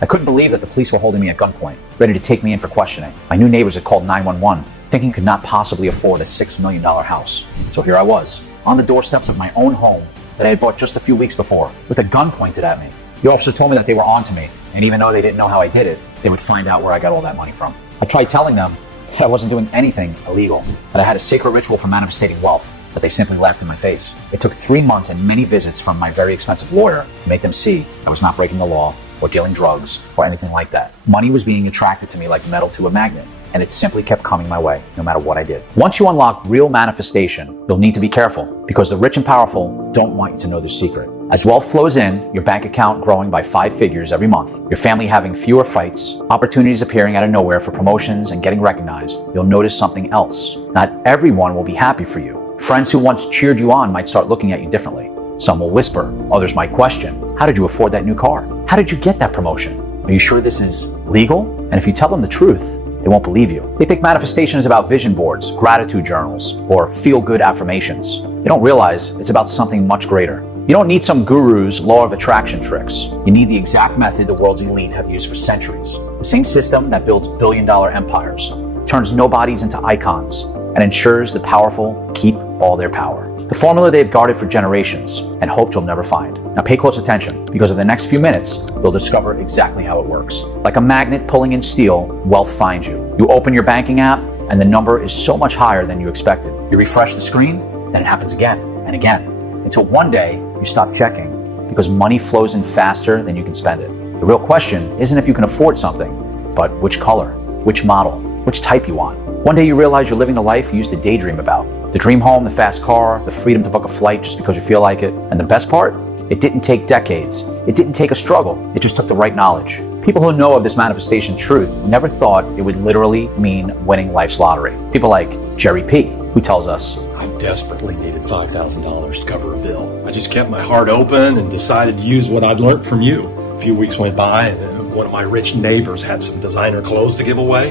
I couldn't believe that the police were holding me at gunpoint, ready to take me in for questioning. My new neighbors had called 911, thinking I could not possibly afford a $6 million house. So here I was, on the doorsteps of my own home that I had bought just a few weeks before, with a gun pointed at me. The officer told me that they were on to me, and even though they didn't know how I did it, they would find out where I got all that money from. I tried telling them that I wasn't doing anything illegal, that I had a sacred ritual for manifesting wealth, but they simply laughed in my face. It took 3 months and many visits from my very expensive lawyer to make them see I was not breaking the law or dealing drugs or anything like that. Money was being attracted to me like metal to a magnet, and it simply kept coming my way no matter what I did. Once you unlock real manifestation, you'll need to be careful because the rich and powerful don't want you to know their secret. As wealth flows in, your bank account growing by 5 figures every month, your family having fewer fights, opportunities appearing out of nowhere for promotions and getting recognized, you'll notice something else. Not everyone will be happy for you. Friends who once cheered you on might start looking at you differently. Some will whisper, others might question, how did you afford that new car? How did you get that promotion? Are you sure this is legal? And if you tell them the truth, they won't believe you. They think manifestation is about vision boards, gratitude journals, or feel-good affirmations. They don't realize it's about something much greater. You don't need some guru's law of attraction tricks. You need the exact method the world's elite have used for centuries. The same system that builds billion-dollar empires, turns nobodies into icons, and ensures the powerful keep all their power. The formula they've guarded for generations and hoped you'll never find. Now pay close attention, because in the next few minutes, you'll discover exactly how it works. Like a magnet pulling in steel, wealth finds you. You open your banking app, and the number is so much higher than you expected. You refresh the screen, then it happens again and again, until one day you stop checking, because money flows in faster than you can spend it. The real question isn't if you can afford something, but which color, which model, which type you want. One day you realize you're living the life you used to daydream about. The dream home, the fast car, the freedom to book a flight just because you feel like it. And the best part? It didn't take decades. It didn't take a struggle. It just took the right knowledge. People who know of this manifestation truth never thought it would literally mean winning life's lottery. People like Jerry P., who tells us, I desperately needed $5,000 to cover a bill. I just kept my heart open and decided to use what I'd learned from you. A few weeks went by and one of my rich neighbors had some designer clothes to give away.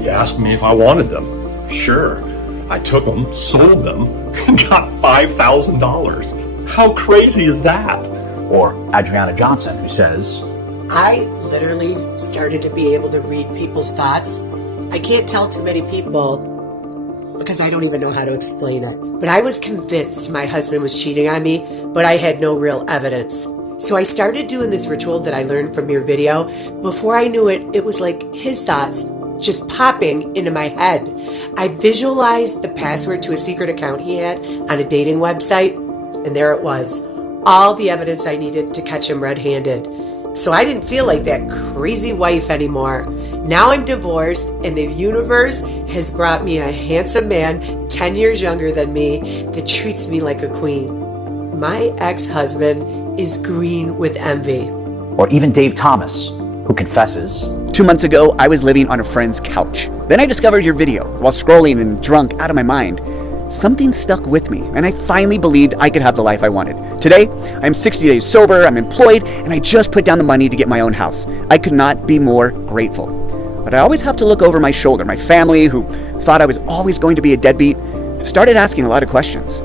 He asked me if I wanted them. Sure. I took them, sold them, and got $5,000. How crazy is that? Or Adriana Johnson, who says, I literally started to be able to read people's thoughts. I can't tell too many people because I don't even know how to explain it. But I was convinced my husband was cheating on me, but I had no real evidence. So I started doing this ritual that I learned from your video. Before I knew it, it was like his thoughts just popping into my head. I visualized the password to a secret account he had on a dating website, and there it was. All the evidence I needed to catch him red-handed. So I didn't feel like that crazy wife anymore. Now I'm divorced, and the universe has brought me a handsome man 10 years younger than me that treats me like a queen. My ex-husband is green with envy. Or even Dave Thomas, who confesses, 2 months ago, I was living on a friend's couch. Then I discovered your video while scrolling and drunk out of my mind. Something stuck with me, and I finally believed I could have the life I wanted. Today, I'm 60 days sober, I'm employed, and I just put down the money to get my own house. I could not be more grateful. But I always have to look over my shoulder. My family, who thought I was always going to be a deadbeat, started asking a lot of questions.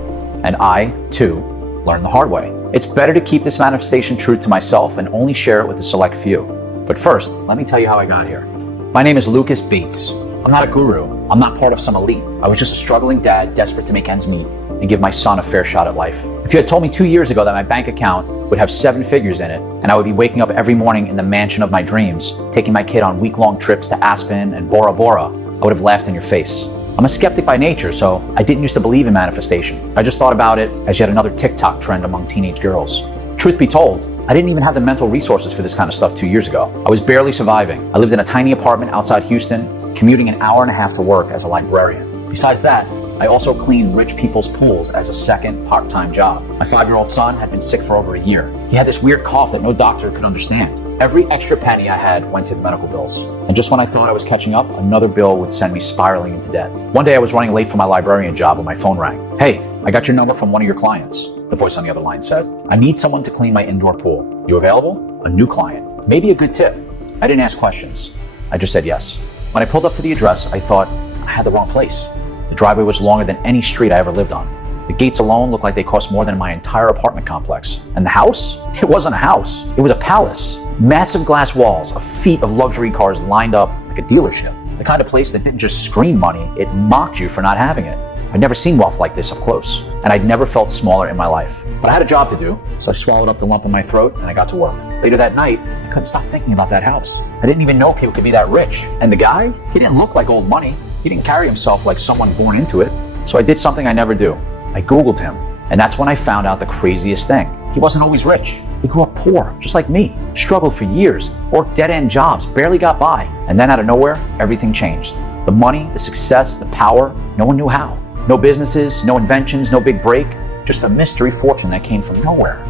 And I, too, learned the hard way. It's better to keep this manifestation truth to myself and only share it with a select few. But first, let me tell you how I got here. My name is Lucas Bates. I'm not a guru. I'm not part of some elite. I was just a struggling dad desperate to make ends meet and give my son a fair shot at life. If you had told me 2 years ago that my bank account would have 7 figures in it and I would be waking up every morning in the mansion of my dreams, taking my kid on week-long trips to Aspen and Bora Bora, I would have laughed in your face. I'm a skeptic by nature, so I didn't used to believe in manifestation. I just thought about it as yet another TikTok trend among teenage girls. Truth be told, I didn't even have the mental resources for this kind of stuff 2 years ago. I was barely surviving. I lived in a tiny apartment outside Houston, commuting an hour and a half to work as a librarian. Besides that, I also cleaned rich people's pools as a second part-time job. My 5-year-old son had been sick for over a year. He had this weird cough that no doctor could understand. Every extra penny I had went to the medical bills. And just when I thought I was catching up, another bill would send me spiraling into debt. One day I was running late for my librarian job when my phone rang. Hey, I got your number from one of your clients. The voice on the other line said, I need someone to clean my indoor pool. You available? A new client. Maybe a good tip. I didn't ask questions. I just said yes. When I pulled up to the address, I thought I had the wrong place. The driveway was longer than any street I ever lived on. The gates alone looked like they cost more than my entire apartment complex. And the house? It wasn't a house. It was a palace. Massive glass walls, a fleet of luxury cars lined up like a dealership. The kind of place that didn't just scream money, it mocked you for not having it. I'd never seen wealth like this up close, and I'd never felt smaller in my life. But I had a job to do, so I swallowed up the lump in my throat and I got to work. Later that night, I couldn't stop thinking about that house. I didn't even know people could be that rich. And the guy, he didn't look like old money. He didn't carry himself like someone born into it. So I did something I never do. I Googled him, and that's when I found out the craziest thing. He wasn't always rich. He grew up poor, just like me, struggled for years, worked dead-end jobs, barely got by. And then out of nowhere, everything changed. The money, the success, the power, no one knew how. No businesses, no inventions, no big break, just a mystery fortune that came from nowhere.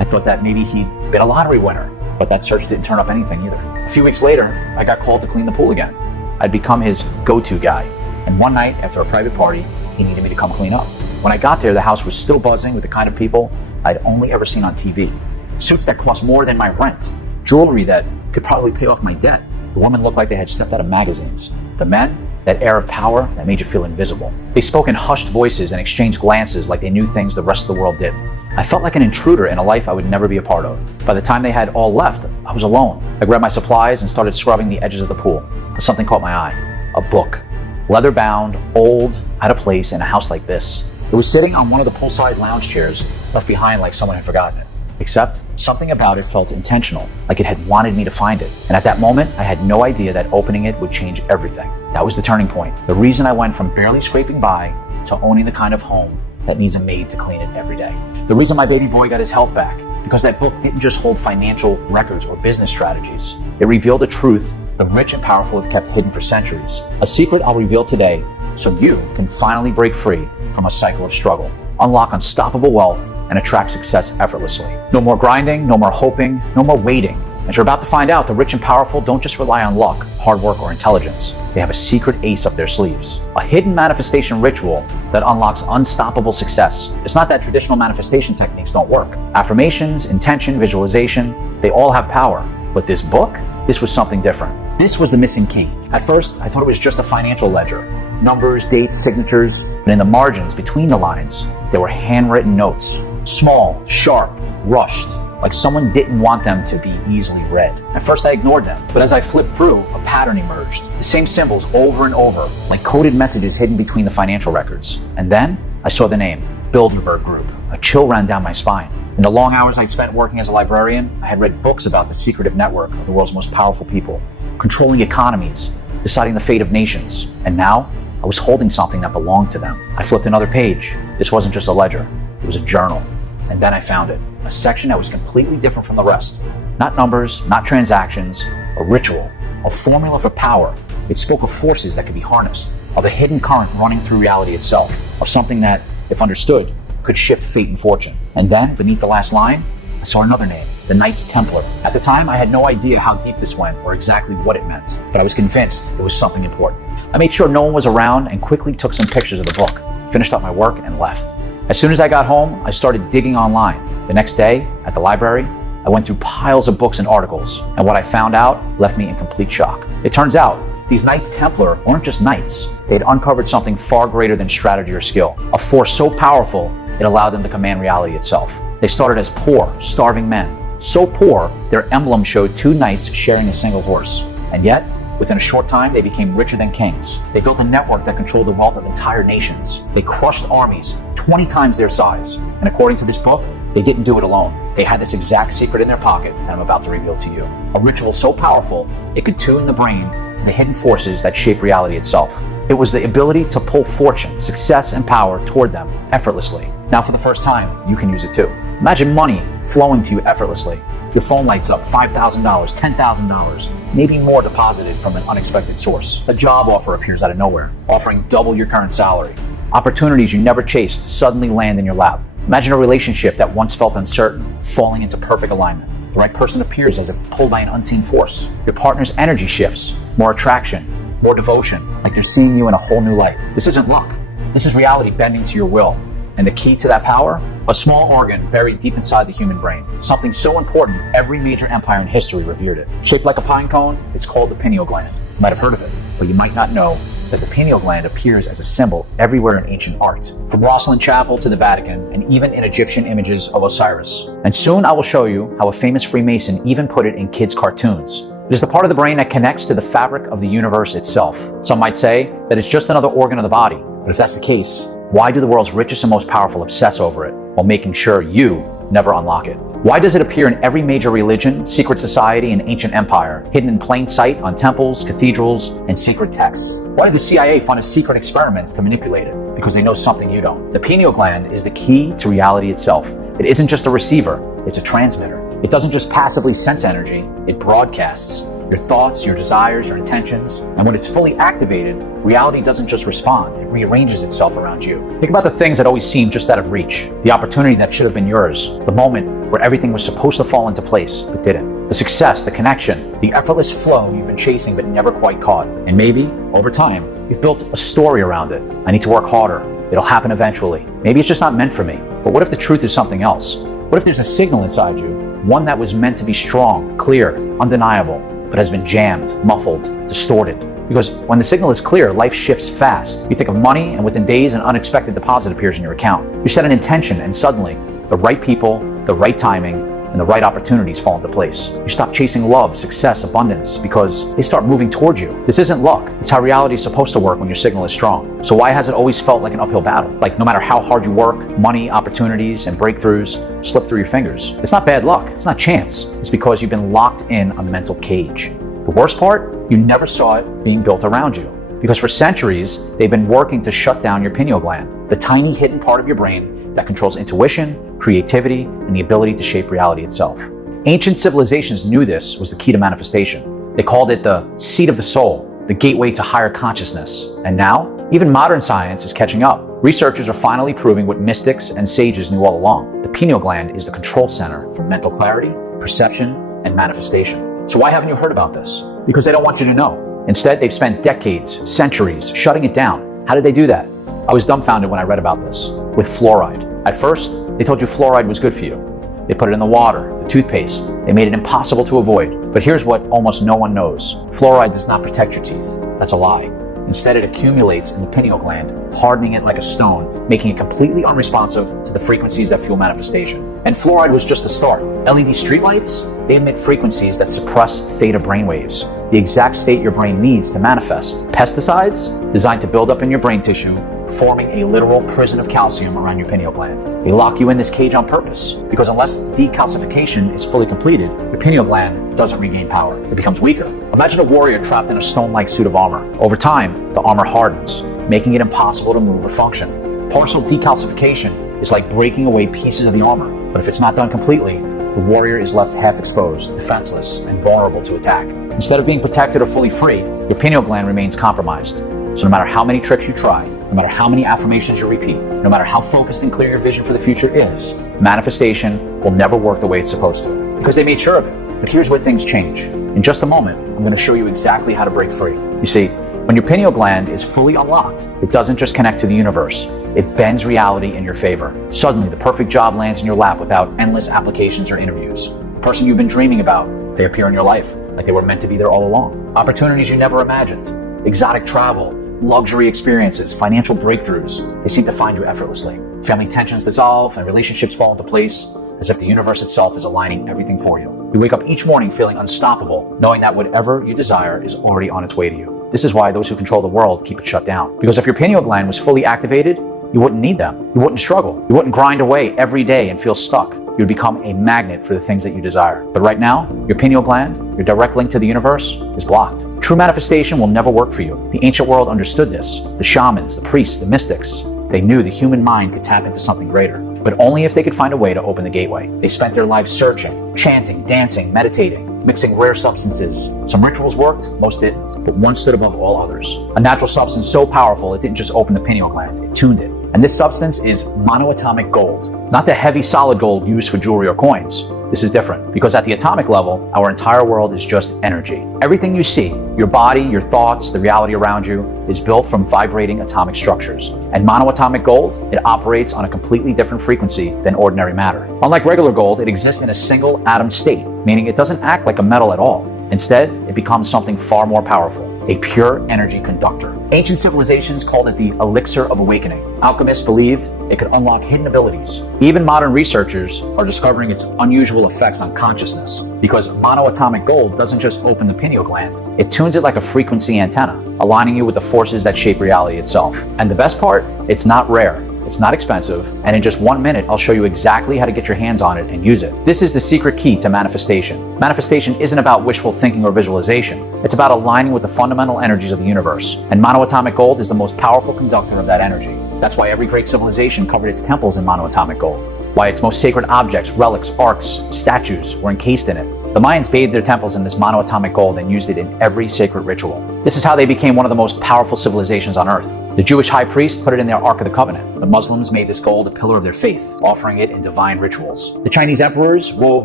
I thought that maybe he'd been a lottery winner, but that search didn't turn up anything either. A few weeks later, I got called to clean the pool again. I'd become his go-to guy. And one night, after a private party, he needed me to come clean up. When I got there, the house was still buzzing with the kind of people I'd only ever seen on TV. Suits that cost more than my rent. Jewelry that could probably pay off my debt. The women looked like they had stepped out of magazines. The men, that air of power that made you feel invisible. They spoke in hushed voices and exchanged glances like they knew things the rest of the world did. I felt like an intruder in a life I would never be a part of. By the time they had all left, I was alone. I grabbed my supplies and started scrubbing the edges of the pool. But something caught my eye. A book. Leather-bound, old, out of place in a house like this. It was sitting on one of the poolside lounge chairs, left behind like someone had forgotten it. Except, something about it felt intentional, like it had wanted me to find it. And at that moment, I had no idea that opening it would change everything. That was the turning point. The reason I went from barely scraping by to owning the kind of home that needs a maid to clean it every day. The reason my baby boy got his health back, because that book didn't just hold financial records or business strategies. It revealed a truth the rich and powerful have kept hidden for centuries. A secret I'll reveal today so you can finally break free from a cycle of struggle, unlock unstoppable wealth, and attract success effortlessly. No more grinding, no more hoping, no more waiting. As you're about to find out, the rich and powerful don't just rely on luck, hard work, or intelligence. They have a secret ace up their sleeves, a hidden manifestation ritual that unlocks unstoppable success. It's not that traditional manifestation techniques don't work. Affirmations, intention, visualization, they all have power. But this book, this was something different. This was the missing key. At first, I thought it was just a financial ledger. Numbers, dates, signatures, and in the margins between the lines, there were handwritten notes. Small, sharp, rushed, like someone didn't want them to be easily read. At first I ignored them, but as I flipped through, a pattern emerged. The same symbols over and over, like coded messages hidden between the financial records. And then I saw the name, Bilderberg Group. A chill ran down my spine. In the long hours I'd spent working as a librarian, I had read books about the secretive network of the world's most powerful people, controlling economies, deciding the fate of nations. And now, I was holding something that belonged to them. I flipped another page. This wasn't just a ledger, it was a journal. And then I found it, a section that was completely different from the rest. Not numbers, not transactions, a ritual, a formula for power. It spoke of forces that could be harnessed, of a hidden current running through reality itself, of something that, if understood, could shift fate and fortune. And then, beneath the last line, I saw another name, the Knights Templar. At the time, I had no idea how deep this went or exactly what it meant, but I was convinced it was something important. I made sure no one was around and quickly took some pictures of the book, finished up my work, and left. As soon as I got home, I started digging online. The next day, at the library, I went through piles of books and articles, and what I found out left me in complete shock. It turns out, these Knights Templar weren't just knights. They had uncovered something far greater than strategy or skill, a force so powerful it allowed them to command reality itself. They started as poor, starving men. So poor, their emblem showed two knights sharing a single horse. And yet, within a short time, they became richer than kings. They built a network that controlled the wealth of entire nations. They crushed armies 20 times their size. And according to this book, they didn't do it alone. They had this exact secret in their pocket that I'm about to reveal to you. A ritual so powerful, it could tune the brain to the hidden forces that shape reality itself. It was the ability to pull fortune, success, and power toward them effortlessly. Now, for the first time, you can use it too. Imagine money flowing to you effortlessly. Your phone lights up, $5,000, $10,000, maybe more deposited from an unexpected source. A job offer appears out of nowhere, offering double your current salary. Opportunities you never chased suddenly land in your lap. Imagine a relationship that once felt uncertain, falling into perfect alignment. The right person appears as if pulled by an unseen force. Your partner's energy shifts, more attraction, more devotion, like they're seeing you in a whole new light. This isn't luck. This is reality bending to your will. And the key to that power? A small organ buried deep inside the human brain. Something so important, every major empire in history revered it. Shaped like a pine cone, it's called the pineal gland. You might have heard of it, but you might not know that the pineal gland appears as a symbol everywhere in ancient art, from Rosslyn Chapel to the Vatican, and even in Egyptian images of Osiris. And soon I will show you how a famous Freemason even put it in kids' cartoons. It is the part of the brain that connects to the fabric of the universe itself. Some might say that it's just another organ of the body, but if that's the case, why do the world's richest and most powerful obsess over it while making sure you never unlock it? Why does it appear in every major religion, secret society, and ancient empire, hidden in plain sight on temples, cathedrals, and secret texts? Why did the CIA fund a secret experiments to manipulate it? Because they know something you don't. The pineal gland is the key to reality itself. It isn't just a receiver, it's a transmitter. It doesn't just passively sense energy, it broadcasts your thoughts, your desires, your intentions. And when it's fully activated, reality doesn't just respond, it rearranges itself around you. Think about the things that always seemed just out of reach, the opportunity that should have been yours, the moment where everything was supposed to fall into place but didn't, the success, the connection, the effortless flow you've been chasing but never quite caught. And maybe, over time, you've built a story around it. I need to work harder. It'll happen eventually. Maybe it's just not meant for me. But what if the truth is something else? What if there's a signal inside you, one that was meant to be strong, clear, undeniable, but has been jammed, muffled, distorted? Because when the signal is clear, life shifts fast. You think of money, and within days, an unexpected deposit appears in your account. You set an intention, and suddenly, the right people, the right timing, and the right opportunities fall into place. You stop chasing love, success, abundance, because they start moving towards you. This isn't luck. It's how reality is supposed to work when your signal is strong. So why has it always felt like an uphill battle? Like no matter how hard you work, money, opportunities, and breakthroughs slip through your fingers. It's not bad luck. It's not chance. It's because you've been locked in a mental cage. The worst part, you never saw it being built around you. Because for centuries, they've been working to shut down your pineal gland, the tiny hidden part of your brain that controls intuition, creativity, and the ability to shape reality itself. Ancient civilizations knew this was the key to manifestation. They called it the seat of the soul, the gateway to higher consciousness. And now, even modern science is catching up. Researchers are finally proving what mystics and sages knew all along. The pineal gland is the control center for mental clarity, perception, and manifestation. So why haven't you heard about this? Because they don't want you to know. Instead, they've spent decades, centuries, shutting it down. How did they do that? I was dumbfounded when I read about this. With fluoride. At first, they told you fluoride was good for you. They put it in the water, the toothpaste. They made it impossible to avoid. But here's what almost no one knows. Fluoride does not protect your teeth. That's a lie. Instead, it accumulates in the pineal gland, hardening it like a stone, making it completely unresponsive to the frequencies that fuel manifestation. And fluoride was just the start. LED streetlights, they emit frequencies that suppress theta brainwaves, the exact state your brain needs to manifest. Pesticides, designed to build up in your brain tissue, forming a literal prison of calcium around your pineal gland. They lock you in this cage on purpose, because unless decalcification is fully completed, your pineal gland doesn't regain power. It becomes weaker. Imagine a warrior trapped in a stone-like suit of armor. Over time, the armor hardens, making it impossible to move or function. Partial decalcification is like breaking away pieces of the armor, but if it's not done completely, the warrior is left half exposed, defenseless, and vulnerable to attack. Instead of being protected or fully free, your pineal gland remains compromised. So no matter how many tricks you try, no matter how many affirmations you repeat, no matter how focused and clear your vision for the future is, manifestation will never work the way it's supposed to, because they made sure of it. But here's where things change. In just a moment, I'm going to show you exactly how to break free. You see, when your pineal gland is fully unlocked, it doesn't just connect to the universe, it bends reality in your favor. Suddenly, the perfect job lands in your lap without endless applications or interviews. The person you've been dreaming about, they appear in your life like they were meant to be there all along. Opportunities you never imagined, exotic travel, luxury experiences, financial breakthroughs, they seem to find you effortlessly. Family tensions dissolve and relationships fall into place as if the universe itself is aligning everything for you. You wake up each morning feeling unstoppable, knowing that whatever you desire is already on its way to you. This is why those who control the world keep it shut down. Because if your pineal gland was fully activated, you wouldn't need them. You wouldn't struggle. You wouldn't grind away every day and feel stuck. You would become a magnet for the things that you desire. But right now, your pineal gland, your direct link to the universe, is blocked. True manifestation will never work for you. The ancient world understood this. The shamans, the priests, the mystics, they knew the human mind could tap into something greater, but only if they could find a way to open the gateway. They spent their lives searching, chanting, dancing, meditating, mixing rare substances. Some rituals worked, most didn't, but one stood above all others. A natural substance so powerful it didn't just open the pineal gland, it tuned it. And this substance is monoatomic gold, not the heavy solid gold used for jewelry or coins. This is different, because at the atomic level, our entire world is just energy. Everything you see, your body, your thoughts, the reality around you, is built from vibrating atomic structures. And monoatomic gold, it operates on a completely different frequency than ordinary matter. Unlike regular gold, it exists in a single atom state, meaning it doesn't act like a metal at all. Instead, it becomes something far more powerful, a pure energy conductor. Ancient civilizations called it the elixir of awakening. Alchemists believed it could unlock hidden abilities. Even modern researchers are discovering its unusual effects on consciousness, because monoatomic gold doesn't just open the pineal gland, it tunes it like a frequency antenna, aligning you with the forces that shape reality itself. And the best part, it's not rare. It's not expensive, and in just 1 minute, I'll show you exactly how to get your hands on it and use it. This is the secret key to manifestation. Manifestation isn't about wishful thinking or visualization. It's about aligning with the fundamental energies of the universe, and monoatomic gold is the most powerful conductor of that energy. That's why every great civilization covered its temples in monoatomic gold, why its most sacred objects, relics, arcs, statues were encased in it. The Mayans bathed their temples in this monoatomic gold and used it in every sacred ritual. This is how they became one of the most powerful civilizations on earth. The Jewish high priest put it in their Ark of the Covenant. The Muslims made this gold a pillar of their faith, offering it in divine rituals. The Chinese emperors wove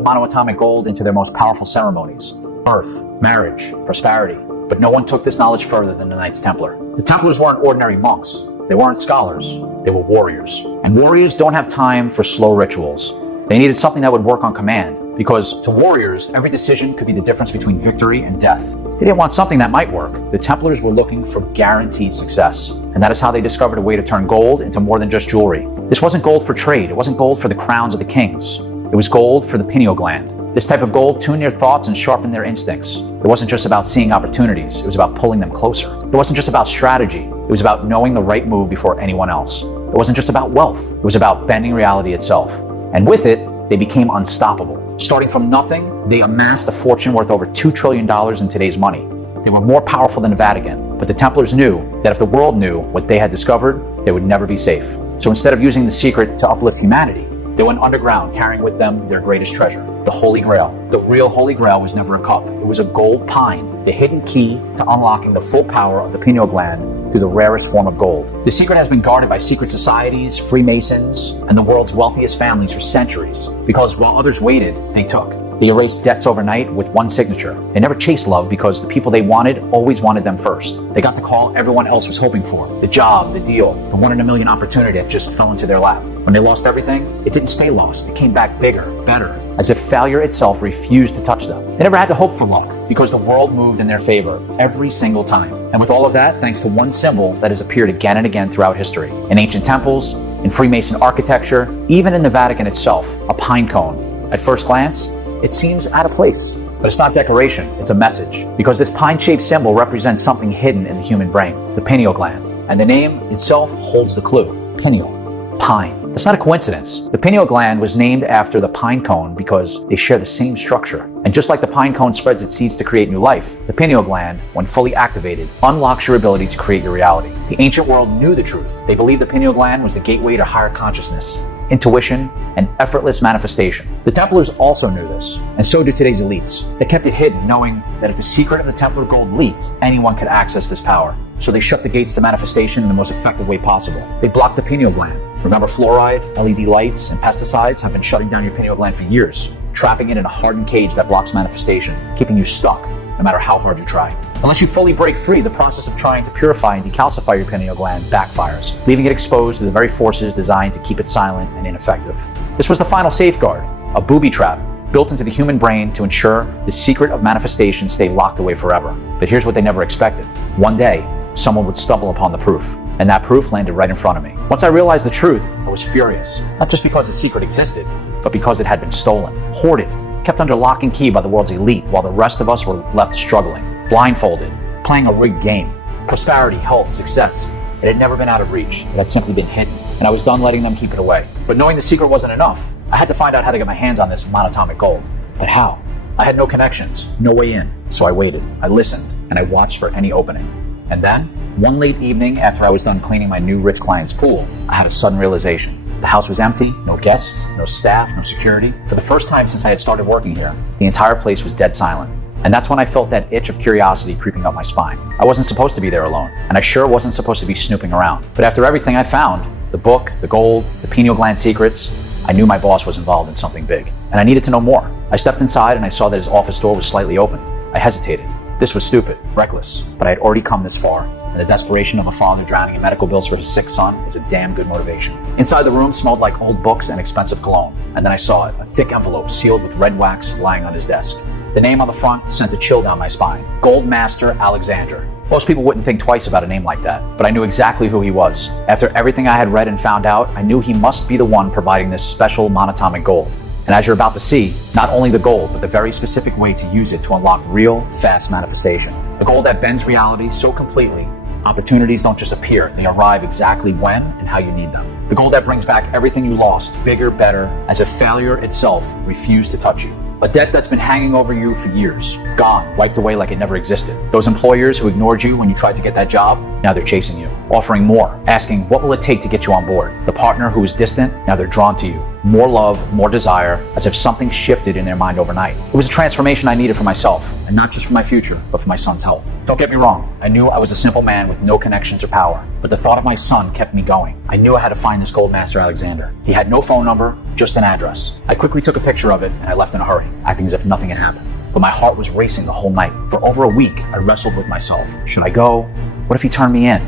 monoatomic gold into their most powerful ceremonies: birth, marriage, prosperity. But no one took this knowledge further than the Knights Templar. The Templars weren't ordinary monks. They weren't scholars. They were warriors. And warriors don't have time for slow rituals. They needed something that would work on command, because to warriors, every decision could be the difference between victory and death. They didn't want something that might work. The Templars were looking for guaranteed success. And that is how they discovered a way to turn gold into more than just jewelry. This wasn't gold for trade. It wasn't gold for the crowns of the kings. It was gold for the pineal gland. This type of gold tuned their thoughts and sharpened their instincts. It wasn't just about seeing opportunities. It was about pulling them closer. It wasn't just about strategy. It was about knowing the right move before anyone else. It wasn't just about wealth. It was about bending reality itself. And with it, they became unstoppable. Starting from nothing, they amassed a fortune worth over $2 trillion in today's money. They were more powerful than the Vatican, but the Templars knew that if the world knew what they had discovered, they would never be safe. So instead of using the secret to uplift humanity, they went underground, carrying with them their greatest treasure, the Holy Grail. The real Holy Grail was never a cup. It was a gold pine, the hidden key to unlocking the full power of the pineal gland through the rarest form of gold. The secret has been guarded by secret societies, Freemasons, and the world's wealthiest families for centuries, because while others waited, they took. They erased debts overnight with one signature. They never chased love because the people they wanted always wanted them first. They got the call everyone else was hoping for, the job, the deal, the 1 in a million opportunity that just fell into their lap. When they lost everything, it didn't stay lost. It came back bigger, better, as if failure itself refused to touch them. They never had to hope for luck because the world moved in their favor every single time. And with all of that, thanks to one symbol that has appeared again and again throughout history. In ancient temples, in Freemason architecture, even in the Vatican itself, a pine cone. At first glance, it seems out of place, but it's not decoration, it's a message. Because this pine-shaped symbol represents something hidden in the human brain, the pineal gland. And the name itself holds the clue: pineal, pine. That's not a coincidence. The pineal gland was named after the pine cone because they share the same structure. And just like the pine cone spreads its seeds to create new life, the pineal gland, when fully activated, unlocks your ability to create your reality. The ancient world knew the truth. They believed the pineal gland was the gateway to higher consciousness, intuition, and effortless manifestation. The Templars also knew this, and so do today's elites. They kept it hidden, knowing that if the secret of the Templar gold leaked, anyone could access this power. So they shut the gates to manifestation in the most effective way possible. They blocked the pineal gland. Remember, fluoride, LED lights, and pesticides have been shutting down your pineal gland for years, trapping it in a hardened cage that blocks manifestation, keeping you stuck, no matter how hard you try. Unless you fully break free, the process of trying to purify and decalcify your pineal gland backfires, leaving it exposed to the very forces designed to keep it silent and ineffective. This was the final safeguard, a booby trap built into the human brain to ensure the secret of manifestation stayed locked away forever. But here's what they never expected. One day, someone would stumble upon the proof, and that proof landed right in front of me. Once I realized the truth, I was furious, not just because the secret existed, but because it had been stolen, hoarded, kept under lock and key by the world's elite, while the rest of us were left struggling, blindfolded, playing a rigged game. Prosperity, health, success. It had never been out of reach. It had simply been hidden, and I was done letting them keep it away. But knowing the secret wasn't enough, I had to find out how to get my hands on this monatomic gold. But how? I had no connections, no way in. So I waited, I listened, and I watched for any opening. And then, one late evening after I was done cleaning my new rich client's pool, I had a sudden realization. The house was empty, no guests, no staff, no security. For the first time since I had started working here, the entire place was dead silent. And that's when I felt that itch of curiosity creeping up my spine. I wasn't supposed to be there alone, and I sure wasn't supposed to be snooping around. But after everything I found, the book, the gold, the pineal gland secrets, I knew my boss was involved in something big, and I needed to know more. I stepped inside and I saw that his office door was slightly open. I hesitated. This was stupid, reckless, but I had already come this far, and the desperation of a father drowning in medical bills for his sick son is a damn good motivation. Inside the room smelled like old books and expensive cologne, and then I saw it, a thick envelope sealed with red wax lying on his desk. The name on the front sent a chill down my spine. Gold Master Alexander. Most people wouldn't think twice about a name like that, but I knew exactly who he was. After everything I had read and found out, I knew he must be the one providing this special monatomic gold. And as you're about to see, not only the gold, but the very specific way to use it to unlock real, fast manifestation. The gold that bends reality so completely, opportunities don't just appear, they arrive exactly when and how you need them. The gold that brings back everything you lost, bigger, better, as if failure itself refused to touch you. A debt that's been hanging over you for years. Gone, wiped away like it never existed. Those employers who ignored you when you tried to get that job, now they're chasing you, offering more, asking what will it take to get you on board. The partner who was distant, now they're drawn to you. More love, more desire, as if something shifted in their mind overnight. It was a transformation I needed for myself, and not just for my future, but for my son's health. Don't get me wrong, I knew I was a simple man with no connections or power, but the thought of my son kept me going. I knew I had to find this Gold Master Alexander. He had no phone number, just an address. I quickly took a picture of it, and I left in a hurry, acting as if nothing had happened. But my heart was racing the whole night. For over a week, I wrestled with myself. Should I go? What if he turned me in?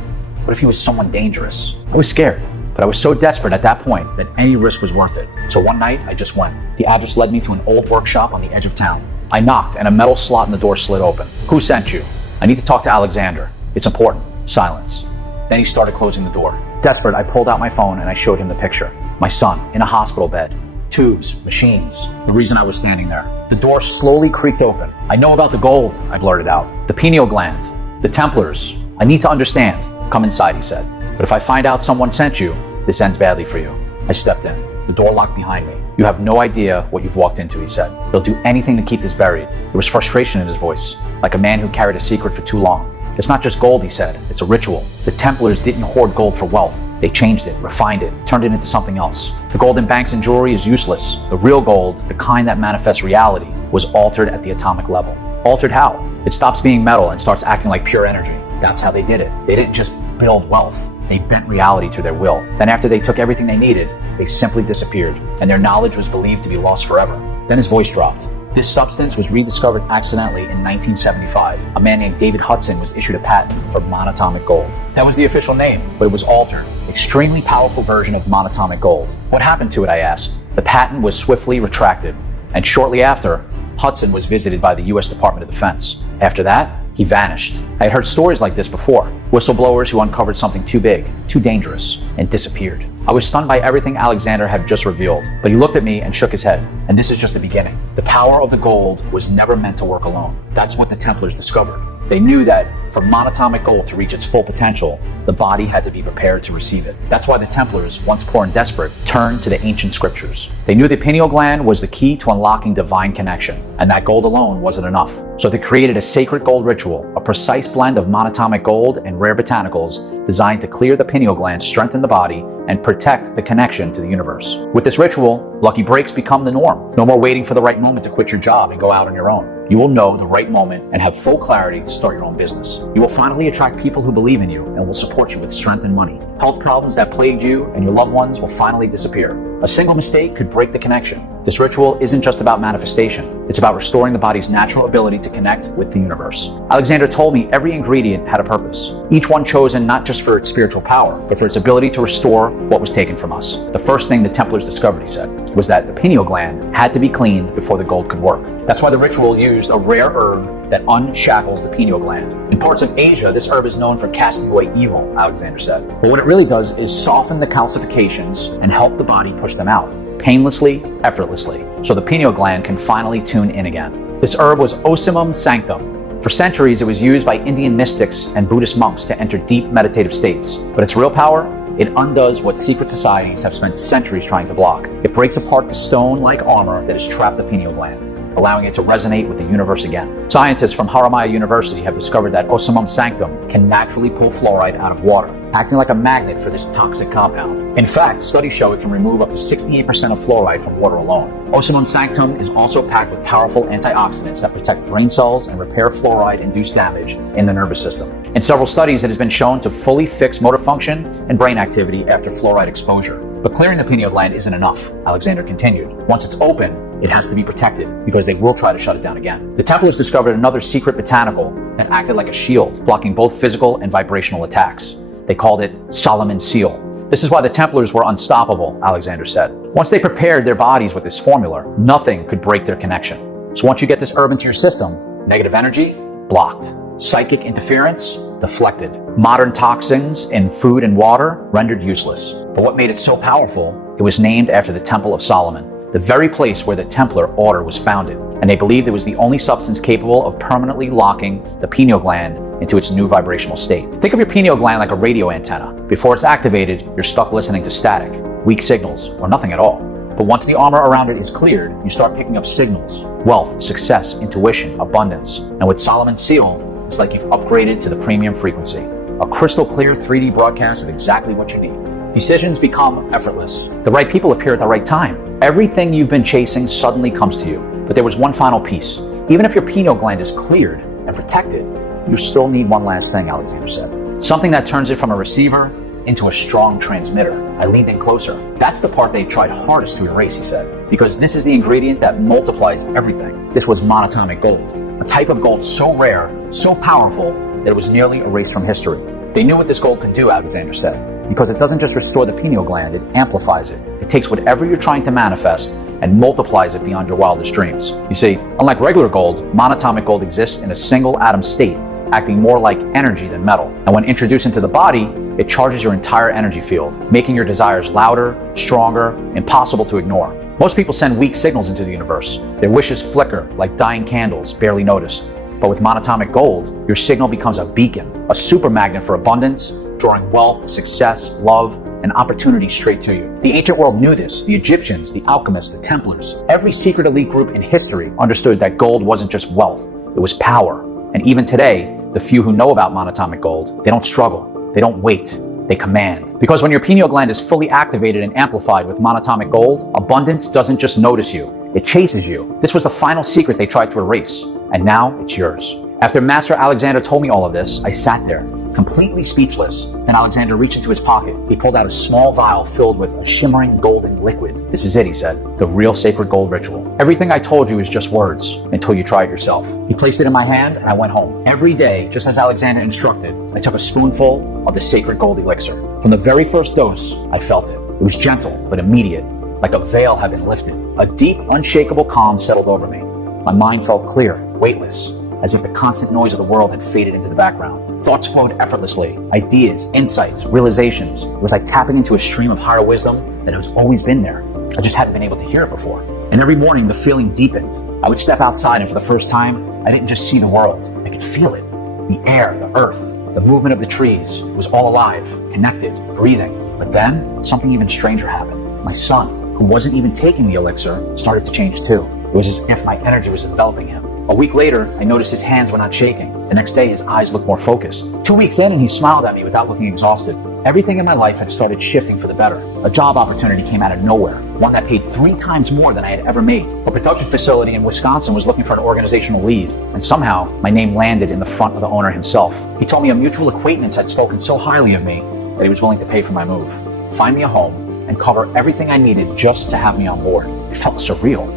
What if he was someone dangerous? I was scared. But I was so desperate at that point that any risk was worth it. So one night, I just went. The address led me to an old workshop on the edge of town. I knocked, and a metal slot in the door slid open. Who sent you? I need to talk to Alexander. It's important. Silence. Then he started closing the door. Desperate, I pulled out my phone and I showed him the picture. My son, in a hospital bed. Tubes, machines. The reason I was standing there. The door slowly creaked open. I know about the gold, I blurted out. The pineal gland. The Templars. I need to understand. Come inside, he said. But if I find out someone sent you, this ends badly for you. I stepped in. The door locked behind me. You have no idea what you've walked into, he said. They'll do anything to keep this buried. There was frustration in his voice, like a man who carried a secret for too long. It's not just gold, he said. It's a ritual. The Templars didn't hoard gold for wealth. They changed it, refined it, turned it into something else. The gold in banks and jewelry is useless. The real gold, the kind that manifests reality, was altered at the atomic level. Altered how? It stops being metal and starts acting like pure energy. That's how they did it. They didn't just build wealth. They bent reality to their will. Then after they took everything they needed, they simply disappeared, and their knowledge was believed to be lost forever. Then his voice dropped. This substance was rediscovered accidentally in 1975. A man named David Hudson was issued a patent for monatomic gold. That was the official name, but it was altered. Extremely powerful version of monatomic gold. What happened to it, I asked. The patent was swiftly retracted, and shortly after, Hudson was visited by the U.S. Department of Defense. After that, he vanished. I had heard stories like this before. Whistleblowers who uncovered something too big, too dangerous, and disappeared. I was stunned by everything Alexander had just revealed, but he looked at me and shook his head. And this is just the beginning. The power of the gold was never meant to work alone. That's what the Templars discovered. They knew that for monatomic gold to reach its full potential, the body had to be prepared to receive it. That's why the Templars, once poor and desperate, turned to the ancient scriptures. They knew the pineal gland was the key to unlocking divine connection, and that gold alone wasn't enough. So they created a sacred gold ritual, a precise blend of monatomic gold and rare botanicals designed to clear the pineal gland, strengthen the body, and protect the connection to the universe. With this ritual, lucky breaks become the norm. No more waiting for the right moment to quit your job and go out on your own. You will know the right moment and have full clarity to start your own business. You will finally attract people who believe in you and will support you with strength and money. Health problems that plagued you and your loved ones will finally disappear. A single mistake could break the connection. This ritual isn't just about manifestation. It's about restoring the body's natural ability to connect with the universe. Alexander told me every ingredient had a purpose, each one chosen not just for its spiritual power, but for its ability to restore what was taken from us. The first thing the Templars discovered, he said, was that the pineal gland had to be cleaned before the gold could work. That's why the ritual used a rare herb that unshackles the pineal gland. In parts of Asia, this herb is known for casting away evil, Alexander said. But what it really does is soften the calcifications and help the body push them out, painlessly, effortlessly, so the pineal gland can finally tune in again. This herb was Ocimum sanctum. For centuries, it was used by Indian mystics and Buddhist monks to enter deep meditative states. But its real power? It undoes what secret societies have spent centuries trying to block. It breaks apart the stone-like armor that has trapped the pineal gland, allowing it to resonate with the universe again. Scientists from Haramaya University have discovered that Ocimum sanctum can naturally pull fluoride out of water, acting like a magnet for this toxic compound. In fact, studies show it can remove up to 68% of fluoride from water alone. Ocimum sanctum is also packed with powerful antioxidants that protect brain cells and repair fluoride-induced damage in the nervous system. In several studies, it has been shown to fully fix motor function and brain activity after fluoride exposure. But clearing the pineal gland isn't enough, Alexander continued. Once it's open, it has to be protected because they will try to shut it down again. The Templars discovered another secret botanical that acted like a shield, blocking both physical and vibrational attacks. They called it Solomon's Seal. This is why the Templars were unstoppable, Alexander said. Once they prepared their bodies with this formula, nothing could break their connection. So once you get this herb into your system, negative energy, blocked. Psychic interference, deflected. Modern toxins in food and water, rendered useless. But what made it so powerful, it was named after the Temple of Solomon, the very place where the Templar order was founded. And they believed it was the only substance capable of permanently locking the pineal gland into its new vibrational state. Think of your pineal gland like a radio antenna. Before it's activated, you're stuck listening to static, weak signals, or nothing at all. But once the armor around it is cleared, you start picking up signals, wealth, success, intuition, abundance. And with Solomon's seal, it's like you've upgraded to the premium frequency. A crystal clear 3D broadcast of exactly what you need. Decisions become effortless. The right people appear at the right time. Everything you've been chasing suddenly comes to you. But there was one final piece. Even if your pineal gland is cleared and protected, you still need one last thing, Alexander said. Something that turns it from a receiver into a strong transmitter. I leaned in closer. That's the part they tried hardest to erase, he said, because this is the ingredient that multiplies everything. This was monatomic gold, a type of gold so rare, so powerful, that it was nearly erased from history. They knew what this gold could do, Alexander said, because it doesn't just restore the pineal gland, it amplifies it. It takes whatever you're trying to manifest and multiplies it beyond your wildest dreams. You see, unlike regular gold, monatomic gold exists in a single atom state, acting more like energy than metal. And when introduced into the body, it charges your entire energy field, making your desires louder, stronger, impossible to ignore. Most people send weak signals into the universe. Their wishes flicker like dying candles, barely noticed. But with monatomic gold, your signal becomes a beacon, a super magnet for abundance, drawing wealth, success, love, and opportunity straight to you. The ancient world knew this. The Egyptians, the alchemists, the Templars, every secret elite group in history understood that gold wasn't just wealth, it was power. And even today, the few who know about monatomic gold, they don't struggle, they don't wait, they command. Because when your pineal gland is fully activated and amplified with monatomic gold, abundance doesn't just notice you, it chases you. This was the final secret they tried to erase, and now it's yours. After Master Alexander told me all of this, I sat there, completely speechless. Then Alexander reached into his pocket. He pulled out a small vial filled with a shimmering golden liquid. This is it, he said, the real sacred gold ritual. Everything I told you is just words until you try it yourself. He placed it in my hand and I went home. Every day, just as Alexander instructed, I took a spoonful of the sacred gold elixir. From the very first dose, I felt it. It was gentle, but immediate, like a veil had been lifted. A deep, unshakable calm settled over me. My mind felt clear, weightless, as if the constant noise of the world had faded into the background. Thoughts flowed effortlessly, ideas, insights, realizations. It was like tapping into a stream of higher wisdom that has always been there. I just hadn't been able to hear it before. And every morning, the feeling deepened. I would step outside, and for the first time, I didn't just see the world. I could feel it. The air, the earth, the movement of the trees was all alive, connected, breathing. But then, something even stranger happened. My son, who wasn't even taking the elixir, started to change too. It was as if my energy was enveloping him. A week later, I noticed his hands were not shaking. The next day, his eyes looked more focused. 2 weeks in, and he smiled at me without looking exhausted. Everything in my life had started shifting for the better. A job opportunity came out of nowhere, one that paid 3 times more than I had ever made. A production facility in Wisconsin was looking for an organizational lead, and somehow, my name landed in the front of the owner himself. He told me a mutual acquaintance had spoken so highly of me that he was willing to pay for my move, find me a home, and cover everything I needed just to have me on board. It felt surreal,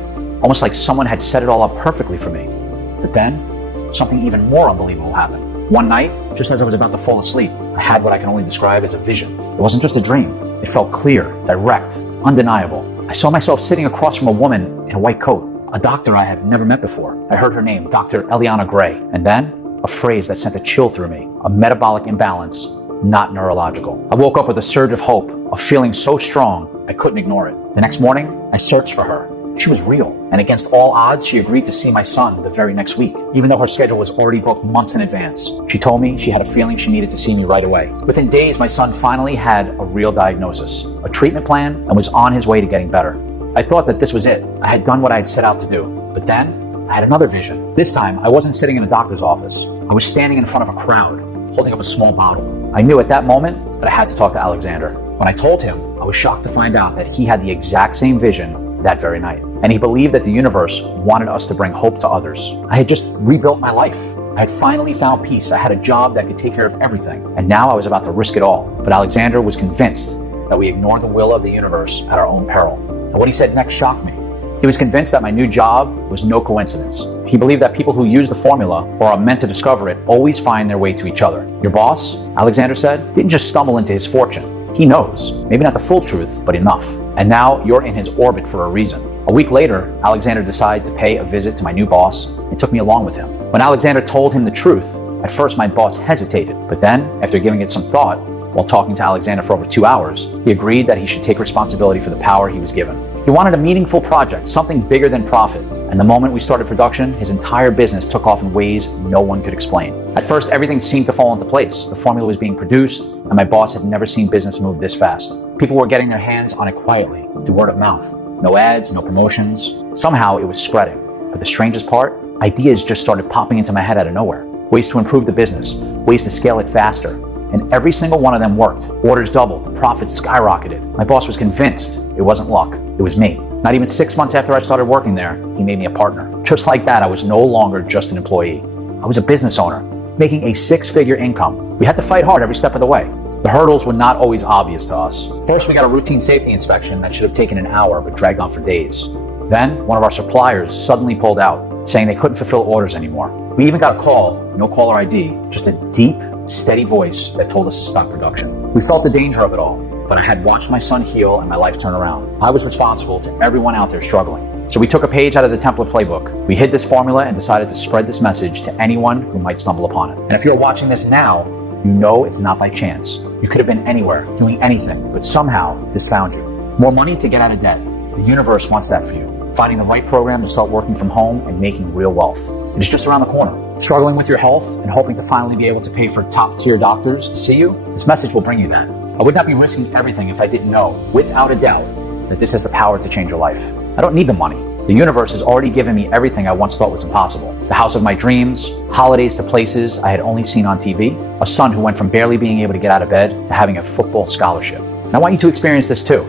almost like someone had set it all up perfectly for me. But then, something even more unbelievable happened. One night, just as I was about to fall asleep, I had what I can only describe as a vision. It wasn't just a dream. It felt clear, direct, undeniable. I saw myself sitting across from a woman in a white coat, a doctor I had never met before. I heard her name, Dr. Eliana Gray, and then a phrase that sent a chill through me, a metabolic imbalance, not neurological. I woke up with a surge of hope, a feeling so strong I couldn't ignore it. The next morning, I searched for her. She was real, and against all odds, she agreed to see my son the very next week, even though her schedule was already booked months in advance. She told me she had a feeling she needed to see me right away. Within days, my son finally had a real diagnosis, a treatment plan, and was on his way to getting better. I thought that this was it. I had done what I had set out to do. But then, I had another vision. This time, I wasn't sitting in a doctor's office. I was standing in front of a crowd, holding up a small bottle. I knew at that moment that I had to talk to Alexander. When I told him, I was shocked to find out that he had the exact same vision that very night. And he believed that the universe wanted us to bring hope to others. I had just rebuilt my life. I had finally found peace. I had a job that could take care of everything. And now I was about to risk it all. But Alexander was convinced that we ignored the will of the universe at our own peril. And what he said next shocked me. He was convinced that my new job was no coincidence. He believed that people who use the formula or are meant to discover it always find their way to each other. Your boss, Alexander said, didn't just stumble into his fortune. He knows, maybe not the full truth, but enough. And now you're in his orbit for a reason. A week later, Alexander decided to pay a visit to my new boss and took me along with him. When Alexander told him the truth, at first my boss hesitated, but then, after giving it some thought, while talking to Alexander for over 2 hours, he agreed that he should take responsibility for the power he was given. He wanted a meaningful project, something bigger than profit. And the moment we started production, his entire business took off in ways no one could explain. At first, everything seemed to fall into place. The formula was being produced, and my boss had never seen business move this fast. People were getting their hands on it quietly, through word of mouth. No ads, no promotions. Somehow it was spreading. But the strangest part, ideas just started popping into my head out of nowhere. Ways to improve the business, ways to scale it faster. And every single one of them worked. Orders doubled, profits skyrocketed. My boss was convinced it wasn't luck, it was me. Not even 6 months after I started working there, he made me a partner. Just like that, I was no longer just an employee. I was a business owner, making a 6-figure income. We had to fight hard every step of the way. The hurdles were not always obvious to us. First, we got a routine safety inspection that should have taken an hour but dragged on for days. Then, one of our suppliers suddenly pulled out, saying they couldn't fulfill orders anymore. We even got a call, no caller ID, just a deep, steady voice that told us to stop production. We felt the danger of it all, but I had watched my son heal and my life turn around. I was responsible to everyone out there struggling. So we took a page out of the template playbook. We hid this formula and decided to spread this message to anyone who might stumble upon it. And if you're watching this now, you know it's not by chance. You could have been anywhere, doing anything, but somehow this found you. More money to get out of debt. The universe wants that for you. Finding the right program to start working from home and making real wealth. It is just around the corner. Struggling with your health and hoping to finally be able to pay for top-tier doctors to see you? This message will bring you that. I would not be risking everything if I didn't know, without a doubt, that this has the power to change your life. I don't need the money. The universe has already given me everything I once thought was impossible. The house of my dreams, holidays to places I had only seen on TV, a son who went from barely being able to get out of bed to having a football scholarship. And I want you to experience this too.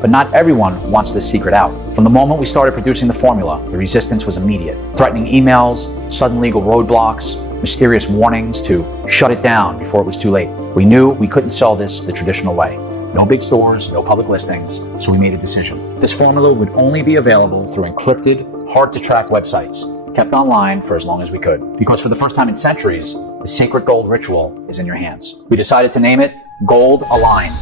But not everyone wants this secret out. From the moment we started producing the formula, the resistance was immediate. Threatening emails, sudden legal roadblocks, mysterious warnings to shut it down before it was too late. We knew we couldn't sell this the traditional way. No big stores, no public listings, so we made a decision. This formula would only be available through encrypted, hard-to-track websites, kept online for as long as we could. Because for the first time in centuries, the sacred gold ritual is in your hands. We decided to name it GoldAlign.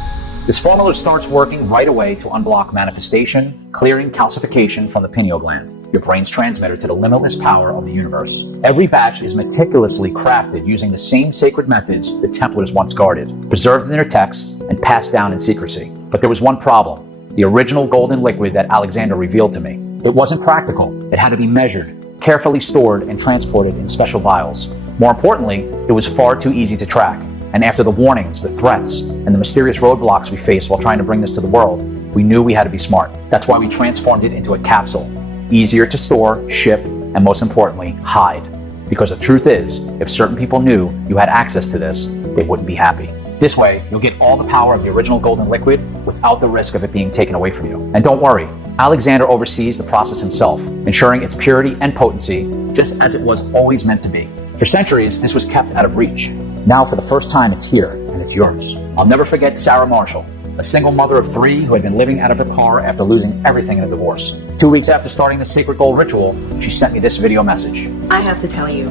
This formula starts working right away to unblock manifestation, clearing calcification from the pineal gland, your brain's transmitter to the limitless power of the universe. Every batch is meticulously crafted using the same sacred methods the Templars once guarded, preserved in their texts and passed down in secrecy. But there was one problem: the original golden liquid that Alexander revealed to me. It wasn't practical. It had to be measured, carefully stored and transported in special vials. More importantly, it was far too easy to track. And after the warnings, the threats, and the mysterious roadblocks we faced while trying to bring this to the world, we knew we had to be smart. That's why we transformed it into a capsule. Easier to store, ship, and most importantly, hide. Because the truth is, if certain people knew you had access to this, they wouldn't be happy. This way, you'll get all the power of the original golden liquid without the risk of it being taken away from you. And don't worry, Alexander oversees the process himself, ensuring its purity and potency, just as it was always meant to be. For centuries, this was kept out of reach. Now, for the first time, it's here, and it's yours. I'll never forget Sarah Marshall, a single mother of 3 who had been living out of her car after losing everything in a divorce. 2 weeks after starting the sacred gold ritual, she sent me this video message. I have to tell you,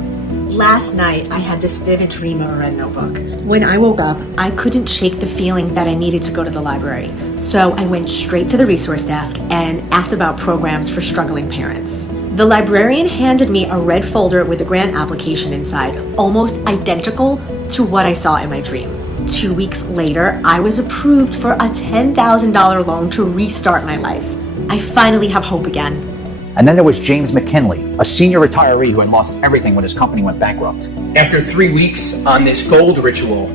last night I had this vivid dream of a red notebook. When I woke up, I couldn't shake the feeling that I needed to go to the library. So I went straight to the resource desk and asked about programs for struggling parents. The librarian handed me a red folder with a grant application inside, almost identical to what I saw in my dream. 2 weeks later, I was approved for a $10,000 loan to restart my life. I finally have hope again. And then there was James McKinley, a senior retiree who had lost everything when his company went bankrupt. After 3 weeks on this gold ritual,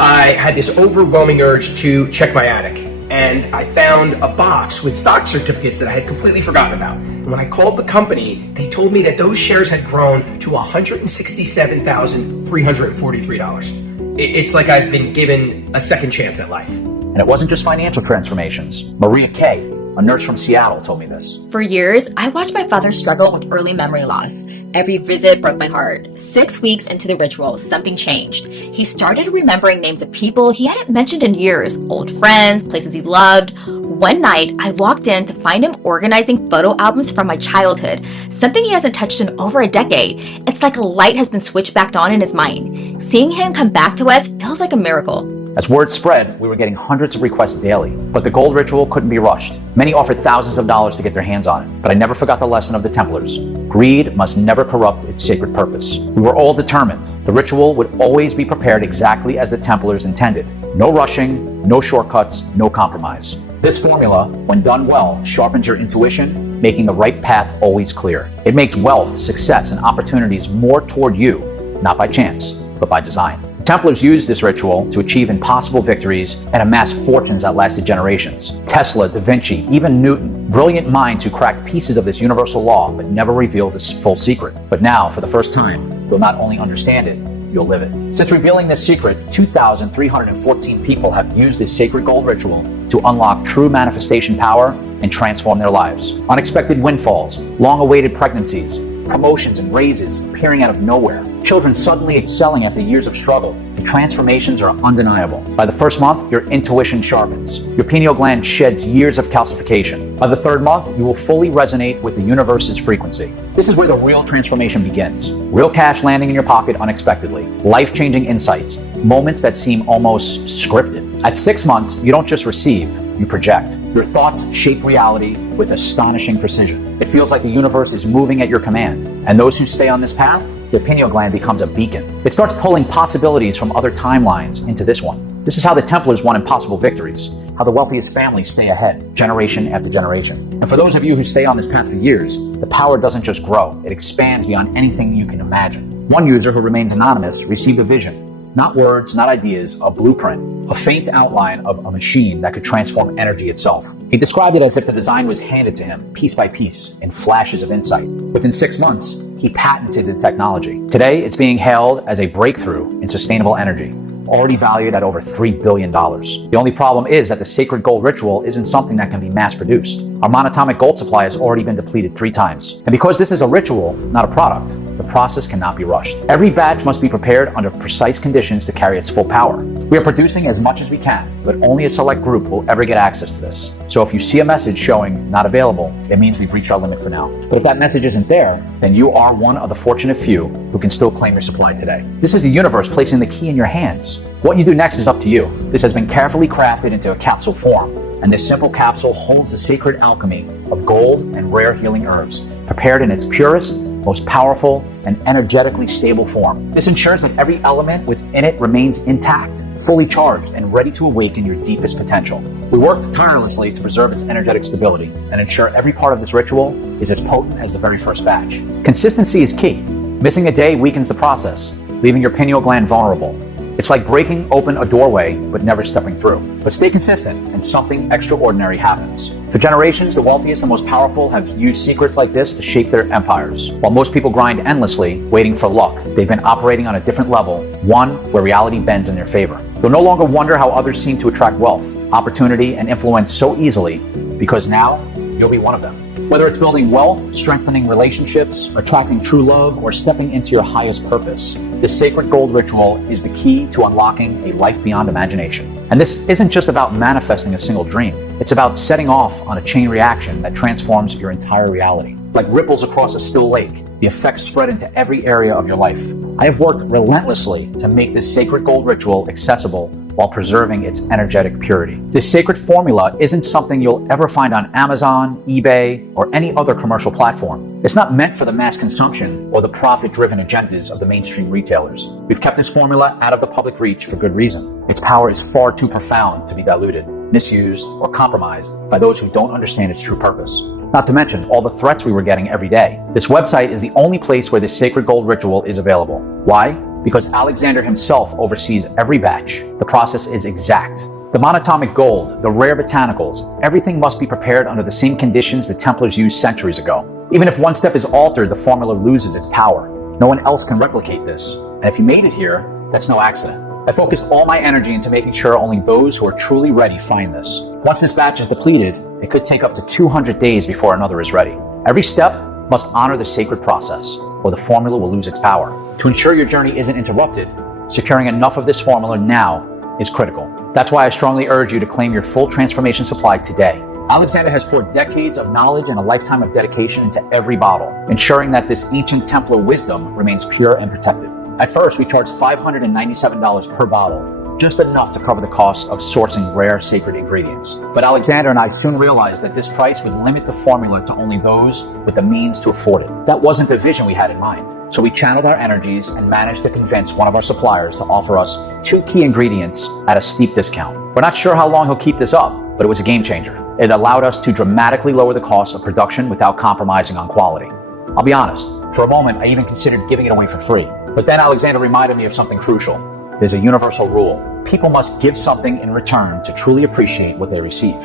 I had this overwhelming urge to check my attic. And I found a box with stock certificates that I had completely forgotten about. And when I called the company, they told me that those shares had grown to $167,343. It's like I've been given a second chance at life. And it wasn't just financial transformations. Maria Kay, a nurse from Seattle, told me this. For years, I watched my father struggle with early memory loss. Every visit broke my heart. 6 weeks into the ritual, something changed. He started remembering names of people he hadn't mentioned in years, old friends, places he loved. One night, I walked in to find him organizing photo albums from my childhood, something he hasn't touched in over a decade. It's like a light has been switched back on in his mind. Seeing him come back to us feels like a miracle. As word spread, we were getting hundreds of requests daily, but the gold ritual couldn't be rushed. Many offered thousands of dollars to get their hands on it, but I never forgot the lesson of the Templars. Greed must never corrupt its sacred purpose. We were all determined. The ritual would always be prepared exactly as the Templars intended. No rushing, no shortcuts, no compromise. This formula, when done well, sharpens your intuition, making the right path always clear. It makes wealth, success, and opportunities more toward you, not by chance, but by design. The Templars used this ritual to achieve impossible victories and amass fortunes that lasted generations. Tesla, Da Vinci, even Newton, brilliant minds who cracked pieces of this universal law but never revealed its full secret. But now, for the first time, you'll not only understand it, you'll live it. Since revealing this secret, 2,314 people have used this sacred gold ritual to unlock true manifestation power and transform their lives. Unexpected windfalls, long-awaited pregnancies, promotions and raises appearing out of nowhere, children suddenly excelling after years of struggle. The transformations are undeniable. By the first month, your intuition sharpens. Your pineal gland sheds years of calcification. By the third month, you will fully resonate with the universe's frequency. This is where the real transformation begins. Real cash landing in your pocket unexpectedly. Life-changing insights. Moments that seem almost scripted. At 6 months, you don't just receive, you project. Your thoughts shape reality with astonishing precision. It feels like the universe is moving at your command. And those who stay on this path, their pineal gland becomes a beacon. It starts pulling possibilities from other timelines into this one. This is how the Templars won impossible victories, how the wealthiest families stay ahead, generation after generation. And for those of you who stay on this path for years, the power doesn't just grow, it expands beyond anything you can imagine. One user who remains anonymous received a vision. Not words, not ideas, a blueprint, a faint outline of a machine that could transform energy itself. He described it as if the design was handed to him, piece by piece, in flashes of insight. Within 6 months, he patented the technology. Today, it's being hailed as a breakthrough in sustainable energy, already valued at over $3 billion. The only problem is that the sacred gold ritual isn't something that can be mass-produced. Our monatomic gold supply has already been depleted 3 times. And because this is a ritual, not a product, the process cannot be rushed. Every batch must be prepared under precise conditions to carry its full power. We are producing as much as we can, but only a select group will ever get access to this. So if you see a message showing not available, it means we've reached our limit for now. But if that message isn't there, then you are one of the fortunate few who can still claim your supply today. This is the universe placing the key in your hands. What you do next is up to you. This has been carefully crafted into a capsule form, and this simple capsule holds the sacred alchemy of gold and rare healing herbs, prepared in its purest, most powerful, and energetically stable form. This ensures that every element within it remains intact, fully charged, and ready to awaken your deepest potential. We worked tirelessly to preserve its energetic stability and ensure every part of this ritual is as potent as the very first batch. Consistency is key. Missing a day weakens the process, leaving your pineal gland vulnerable. It's like breaking open a doorway, but never stepping through. But stay consistent, and something extraordinary happens. For generations, the wealthiest and most powerful have used secrets like this to shape their empires. While most people grind endlessly, waiting for luck, they've been operating on a different level, one where reality bends in their favor. You'll no longer wonder how others seem to attract wealth, opportunity, and influence so easily, because now you'll be one of them. Whether it's building wealth, strengthening relationships, attracting true love, or stepping into your highest purpose, this sacred gold ritual is the key to unlocking a life beyond imagination. And this isn't just about manifesting a single dream. It's about setting off on a chain reaction that transforms your entire reality. Like ripples across a still lake, the effects spread into every area of your life. I have worked relentlessly to make this sacred gold ritual accessible while preserving its energetic purity. This sacred formula isn't something you'll ever find on Amazon, eBay, or any other commercial platform. It's not meant for the mass consumption or the profit-driven agendas of the mainstream retailers. We've kept this formula out of the public reach for good reason. Its power is far too profound to be diluted, misused, or compromised by those who don't understand its true purpose. Not to mention all the threats we were getting every day. This website is the only place where this sacred gold ritual is available. Why? Because Alexander himself oversees every batch. The process is exact. The monatomic gold, the rare botanicals, everything must be prepared under the same conditions the Templars used centuries ago. Even if one step is altered, the formula loses its power. No one else can replicate this. And if you made it here, that's no accident. I focused all my energy into making sure only those who are truly ready find this. Once this batch is depleted, it could take up to 200 days before another is ready. Every step must honor the sacred process, or the formula will lose its power. To ensure your journey isn't interrupted, securing enough of this formula now is critical. That's why I strongly urge you to claim your full transformation supply today. Alexander has poured decades of knowledge and a lifetime of dedication into every bottle, ensuring that this ancient Templar wisdom remains pure and protected. At first, we charged $597 per bottle, just enough to cover the cost of sourcing rare sacred ingredients. But Alexander and I soon realized that this price would limit the formula to only those with the means to afford it. That wasn't the vision we had in mind. So we channeled our energies and managed to convince one of our suppliers to offer us 2 key ingredients at a steep discount. We're not sure how long he'll keep this up, but it was a game changer. It allowed us to dramatically lower the cost of production without compromising on quality. I'll be honest, for a moment I even considered giving it away for free. But then Alexander reminded me of something crucial. There's a universal rule. People must give something in return to truly appreciate what they receive.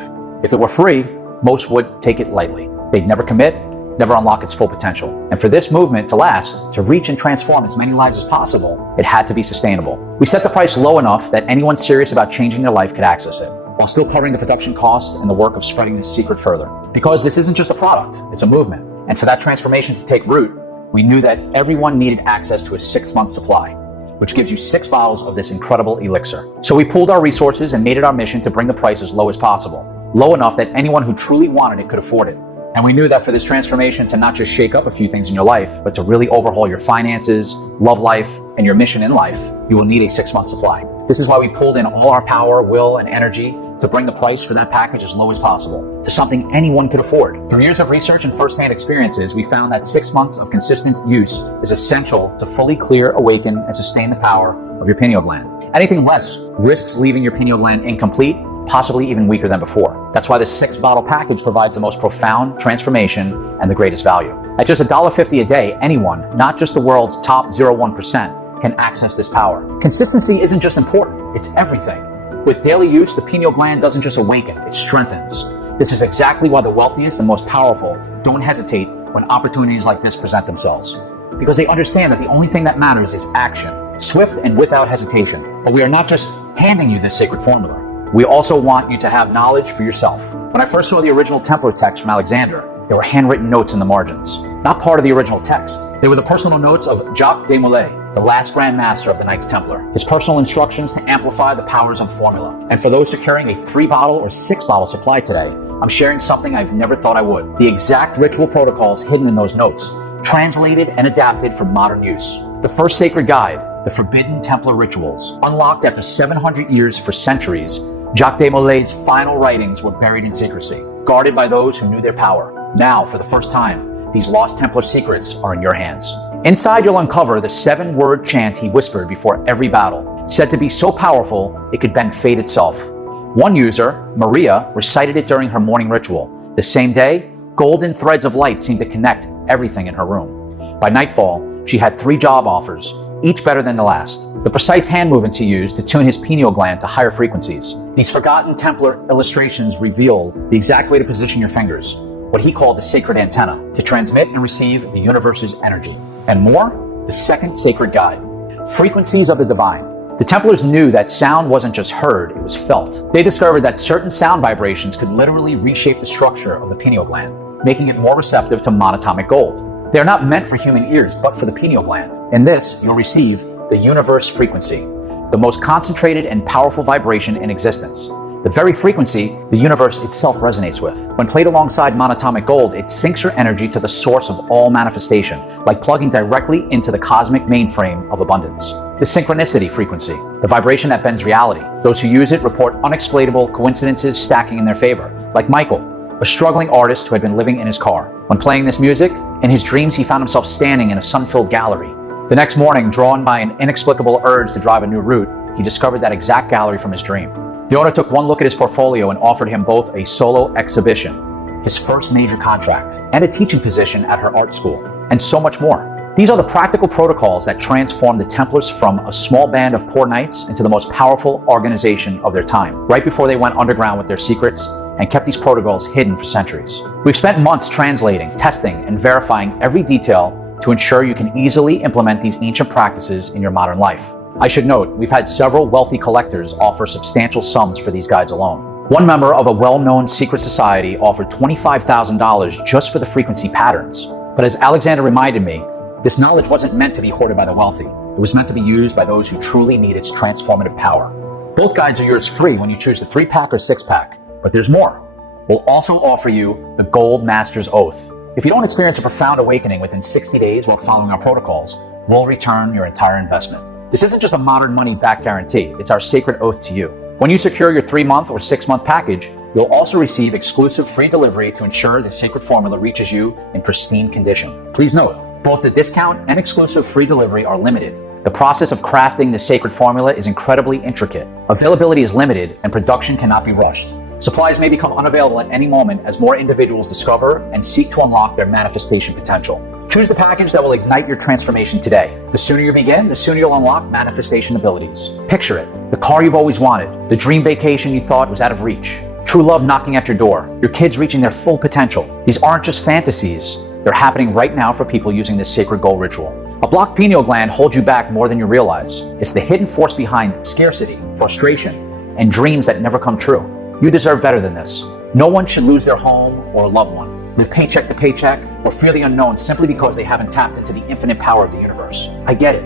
If it were free, most would take it lightly. They'd never commit, never unlock its full potential. And for this movement to last, to reach and transform as many lives as possible, it had to be sustainable. We set the price low enough that anyone serious about changing their life could access it, while still covering the production cost and the work of spreading this secret further. Because this isn't just a product, it's a movement. And for that transformation to take root, we knew that everyone needed access to a 6-month supply, which gives you 6 bottles of this incredible elixir. So we pooled our resources and made it our mission to bring the price as low as possible, low enough that anyone who truly wanted it could afford it. And we knew that for this transformation to not just shake up a few things in your life, but to really overhaul your finances, love life, and your mission in life, you will need a 6-month supply. This is why we pulled in all our power, will, and energy to bring the price for that package as low as possible, to something anyone could afford. Through years of research and first-hand experiences, we found that 6 months of consistent use is essential to fully clear, awaken, and sustain the power of your pineal gland. Anything less risks leaving your pineal gland incomplete, possibly even weaker than before. That's why this 6-bottle package provides the most profound transformation and the greatest value. At just $1.50 a day, anyone, not just the world's top 0.1%, can access this power. Consistency isn't just important, it's everything. With daily use, the pineal gland doesn't just awaken, it strengthens. This is exactly why the wealthiest and most powerful don't hesitate when opportunities like this present themselves. Because they understand that the only thing that matters is action, swift and without hesitation. But we are not just handing you this sacred formula. We also want you to have knowledge for yourself. When I first saw the original Templar text from Alexander, there were handwritten notes in the margins. Not part of the original text. They were the personal notes of Jacques de Molay, the last Grand Master of the Knights Templar. His personal instructions to amplify the powers of the formula. And for those securing a 3-bottle or 6-bottle supply today, I'm sharing something I've never thought I would. The exact ritual protocols hidden in those notes, translated and adapted for modern use. The first sacred guide, the Forbidden Templar Rituals. Unlocked after 700 years for centuries, Jacques de Molay's final writings were buried in secrecy, guarded by those who knew their power. Now, for the first time, these lost Templar secrets are in your hands. Inside, you'll uncover the 7-word chant he whispered before every battle, said to be so powerful it could bend fate itself. One user, Maria, recited it during her morning ritual. The same day, golden threads of light seemed to connect everything in her room. By nightfall, she had 3 job offers, each better than the last. The precise hand movements he used to tune his pineal gland to higher frequencies. These forgotten Templar illustrations revealed the exact way to position your fingers, what he called the sacred antenna, to transmit and receive the universe's energy. And more, the second sacred guide, frequencies of the divine. The Templars knew that sound wasn't just heard, it was felt. They discovered that certain sound vibrations could literally reshape the structure of the pineal gland, making it more receptive to monatomic gold. They are not meant for human ears, but for the pineal gland. In this, you'll receive the universe frequency, the most concentrated and powerful vibration in existence. The very frequency the universe itself resonates with. When played alongside monatomic gold, it syncs your energy to the source of all manifestation, like plugging directly into the cosmic mainframe of abundance. The synchronicity frequency, the vibration that bends reality. Those who use it report unexplainable coincidences stacking in their favor, like Michael, a struggling artist who had been living in his car. When playing this music, in his dreams he found himself standing in a sun-filled gallery. The next morning, drawn by an inexplicable urge to drive a new route, he discovered that exact gallery from his dream. The owner took one look at his portfolio and offered him both a solo exhibition, his first major contract, and a teaching position at her art school, and so much more. These are the practical protocols that transformed the Templars from a small band of poor knights into the most powerful organization of their time, right before they went underground with their secrets and kept these protocols hidden for centuries. We've spent months translating, testing, and verifying every detail to ensure you can easily implement these ancient practices in your modern life. I should note, we've had several wealthy collectors offer substantial sums for these guides alone. One member of a well-known secret society offered $25,000 just for the frequency patterns. But as Alexander reminded me, this knowledge wasn't meant to be hoarded by the wealthy. It was meant to be used by those who truly need its transformative power. Both guides are yours free when you choose the 3-pack or 6-pack, but there's more. We'll also offer you the Gold Master's Oath. If you don't experience a profound awakening within 60 days while following our protocols, we'll return your entire investment. This isn't just a modern money-back guarantee, it's our sacred oath to you. When you secure your 3-month or 6-month package, you'll also receive exclusive free delivery to ensure the sacred formula reaches you in pristine condition. Please note, both the discount and exclusive free delivery are limited. The process of crafting the sacred formula is incredibly intricate. Availability is limited and production cannot be rushed. Supplies may become unavailable at any moment as more individuals discover and seek to unlock their manifestation potential. Choose the package that will ignite your transformation today. The sooner you begin, the sooner you'll unlock manifestation abilities. Picture it, the car you've always wanted, the dream vacation you thought was out of reach, true love knocking at your door, your kids reaching their full potential. These aren't just fantasies, they're happening right now for people using this sacred goal ritual. A blocked pineal gland holds you back more than you realize. It's the hidden force behind scarcity, frustration, and dreams that never come true. You deserve better than this. No one should lose their home or a loved one, live paycheck to paycheck, or fear the unknown simply because they haven't tapped into the infinite power of the universe. I get it.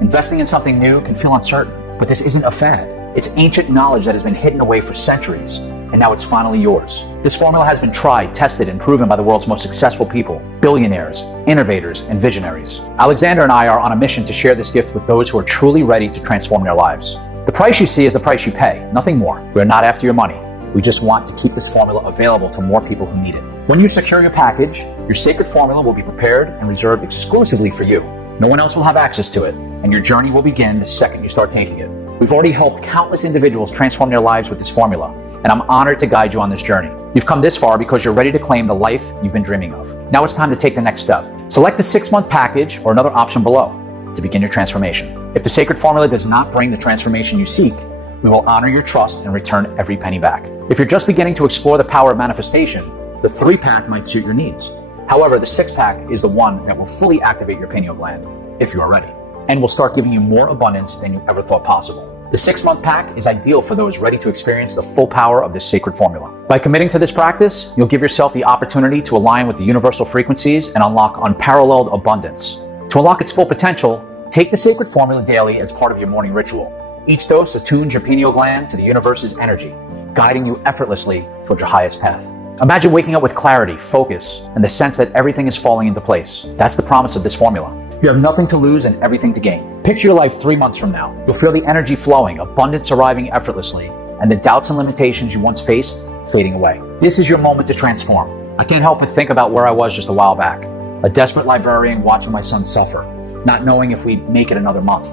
Investing in something new can feel uncertain, but this isn't a fad. It's ancient knowledge that has been hidden away for centuries, and now it's finally yours. This formula has been tried, tested, and proven by the world's most successful people, billionaires, innovators, and visionaries. Alexander and I are on a mission to share this gift with those who are truly ready to transform their lives. The price you see is the price you pay, nothing more. We're not after your money. We just want to keep this formula available to more people who need it. When you secure your package, your sacred formula will be prepared and reserved exclusively for you. No one else will have access to it, and your journey will begin the second you start taking it. We've already helped countless individuals transform their lives with this formula, and I'm honored to guide you on this journey. You've come this far because you're ready to claim the life you've been dreaming of. Now it's time to take the next step. Select the 6-month package or another option below to begin your transformation. If the sacred formula does not bring the transformation you seek, we will honor your trust and return every penny back. If you're just beginning to explore the power of manifestation, the 3-pack might suit your needs. However, the 6-pack is the one that will fully activate your pineal gland, if you are ready, and will start giving you more abundance than you ever thought possible. The 6-month pack is ideal for those ready to experience the full power of this sacred formula. By committing to this practice, you'll give yourself the opportunity to align with the universal frequencies and unlock unparalleled abundance. To unlock its full potential, take the sacred formula daily as part of your morning ritual. Each dose attunes your pineal gland to the universe's energy, guiding you effortlessly towards your highest path. Imagine waking up with clarity, focus, and the sense that everything is falling into place. That's the promise of this formula. You have nothing to lose and everything to gain. Picture your life 3 months from now. You'll feel the energy flowing, abundance arriving effortlessly, and the doubts and limitations you once faced fading away. This is your moment to transform. I can't help but think about where I was just a while back. A desperate librarian watching my son suffer, not knowing if we'd make it another month.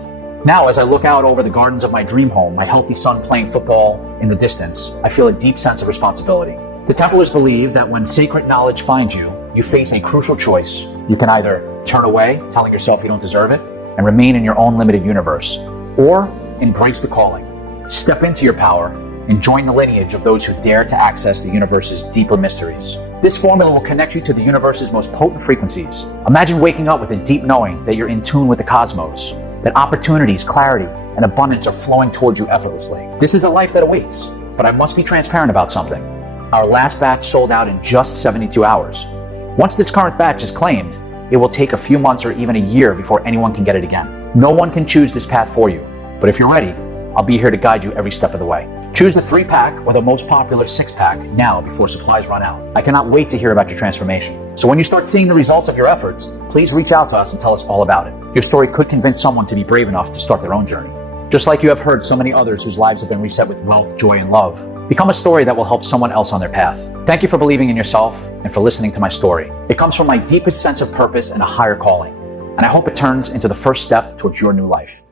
Now, as I look out over the gardens of my dream home, my healthy son playing football in the distance, I feel a deep sense of responsibility. The Templars believe that when sacred knowledge finds you, you face a crucial choice. You can either turn away, telling yourself you don't deserve it, and remain in your own limited universe, or embrace the calling. Step into your power and join the lineage of those who dare to access the universe's deeper mysteries. This formula will connect you to the universe's most potent frequencies. Imagine waking up with a deep knowing that you're in tune with the cosmos, that opportunities, clarity, and abundance are flowing towards you effortlessly. This is a life that awaits, but I must be transparent about something. Our last batch sold out in just 72 hours. Once this current batch is claimed, it will take a few months or even a year before anyone can get it again. No one can choose this path for you, but if you're ready, I'll be here to guide you every step of the way. Choose the 3-pack or the most popular 6-pack now before supplies run out. I cannot wait to hear about your transformation. So when you start seeing the results of your efforts, please reach out to us and tell us all about it. Your story could convince someone to be brave enough to start their own journey. Just like you have heard so many others whose lives have been reset with wealth, joy, and love, become a story that will help someone else on their path. Thank you for believing in yourself and for listening to my story. It comes from my deepest sense of purpose and a higher calling, and I hope it turns into the first step towards your new life.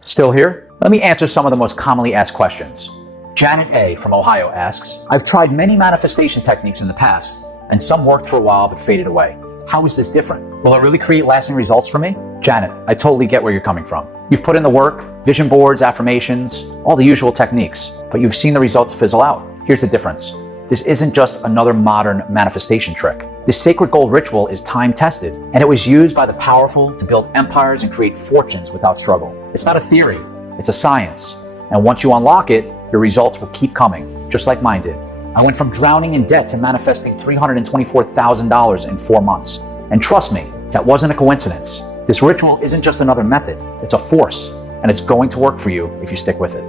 Still here? Let me answer some of the most commonly asked questions. Janet A. from Ohio asks, I've tried many manifestation techniques in the past, and some worked for a while but faded away. How is this different? Will it really create lasting results for me? Janet, I totally get where you're coming from. You've put in the work, vision boards, affirmations, all the usual techniques, but you've seen the results fizzle out. Here's the difference. This isn't just another modern manifestation trick. This sacred gold ritual is time-tested, and it was used by the powerful to build empires and create fortunes without struggle. It's not a theory, it's a science. And once you unlock it, your results will keep coming, just like mine did. I went from drowning in debt to manifesting $324,000 in 4 months. And trust me, that wasn't a coincidence. This ritual isn't just another method, it's a force, and it's going to work for you if you stick with it.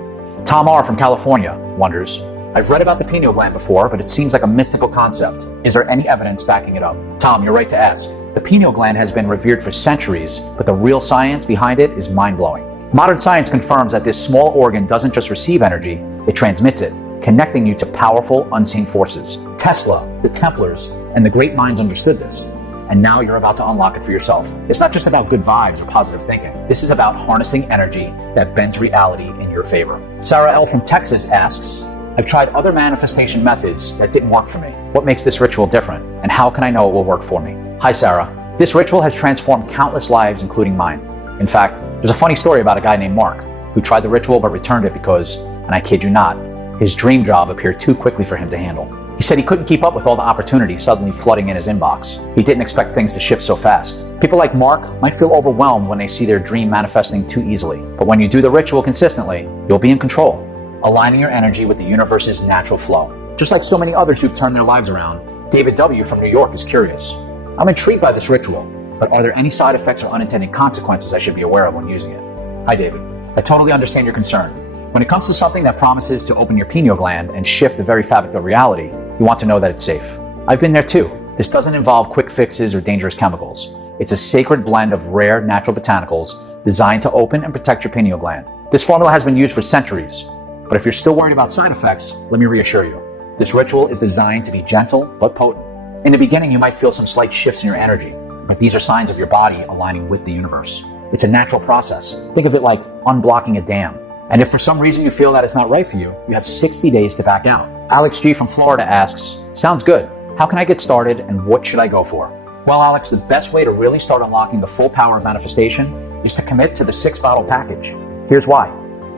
Tom R. from California wonders, I've read about the pineal gland before, but it seems like a mystical concept. Is there any evidence backing it up? Tom, you're right to ask. The pineal gland has been revered for centuries, but the real science behind it is mind-blowing. Modern science confirms that this small organ doesn't just receive energy, it transmits it, connecting you to powerful, unseen forces. Tesla, the Templars, and the great minds understood this. And now you're about to unlock it for yourself. It's not just about good vibes or positive thinking. This is about harnessing energy that bends reality in your favor. Sarah L. from Texas asks, I've tried other manifestation methods that didn't work for me. What makes this ritual different? And how can I know it will work for me? Hi, Sarah. This ritual has transformed countless lives, including mine. In fact, there's a funny story about a guy named Mark who tried the ritual but returned it because, and I kid you not, his dream job appeared too quickly for him to handle. He said he couldn't keep up with all the opportunities suddenly flooding in his inbox. He didn't expect things to shift so fast. People like Mark might feel overwhelmed when they see their dream manifesting too easily. But when you do the ritual consistently, you'll be in control, aligning your energy with the universe's natural flow. Just like so many others who've turned their lives around, David W. from New York is curious. I'm intrigued by this ritual, but are there any side effects or unintended consequences I should be aware of when using it? Hi, David. I totally understand your concern. When it comes to something that promises to open your pineal gland and shift the very fabric of reality, you want to know that it's safe. I've been there too. This doesn't involve quick fixes or dangerous chemicals. It's a sacred blend of rare natural botanicals designed to open and protect your pineal gland. This formula has been used for centuries, but if you're still worried about side effects, let me reassure you. This ritual is designed to be gentle but potent. In the beginning, you might feel some slight shifts in your energy, but these are signs of your body aligning with the universe. It's a natural process. Think of it like unblocking a dam. And if for some reason you feel that it's not right for you, you have 60 days to back out. Alex G. from Florida asks, sounds good. How can I get started and what should I go for? Well, Alex, the best way to really start unlocking the full power of manifestation is to commit to the 6-bottle package. Here's why.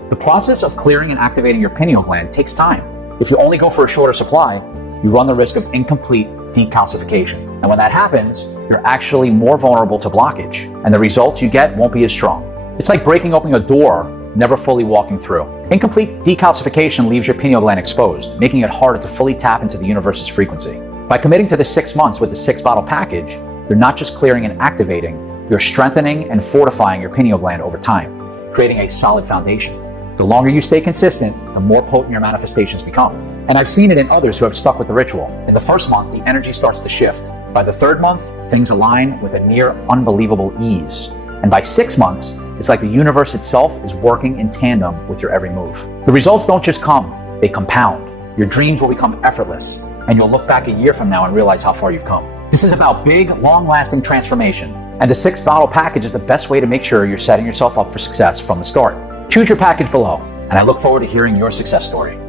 The process of clearing and activating your pineal gland takes time. If you only go for a shorter supply, you run the risk of incomplete decalcification. And when that happens, you're actually more vulnerable to blockage, and the results you get won't be as strong. It's like breaking open a door, never fully walking through. Incomplete decalcification leaves your pineal gland exposed, making it harder to fully tap into the universe's frequency. By committing to the 6 months with the 6-bottle package, you're not just clearing and activating, you're strengthening and fortifying your pineal gland over time, creating a solid foundation. The longer you stay consistent, the more potent your manifestations become. And I've seen it in others who have stuck with the ritual. In the first month, the energy starts to shift. By the 3rd month, things align with a near unbelievable ease. And by 6 months, it's like the universe itself is working in tandem with your every move. The results don't just come, they compound. Your dreams will become effortless, and you'll look back a year from now and realize how far you've come. This is about big, long-lasting transformation, and the 6-bottle package is the best way to make sure you're setting yourself up for success from the start. Choose your package below, and I look forward to hearing your success story.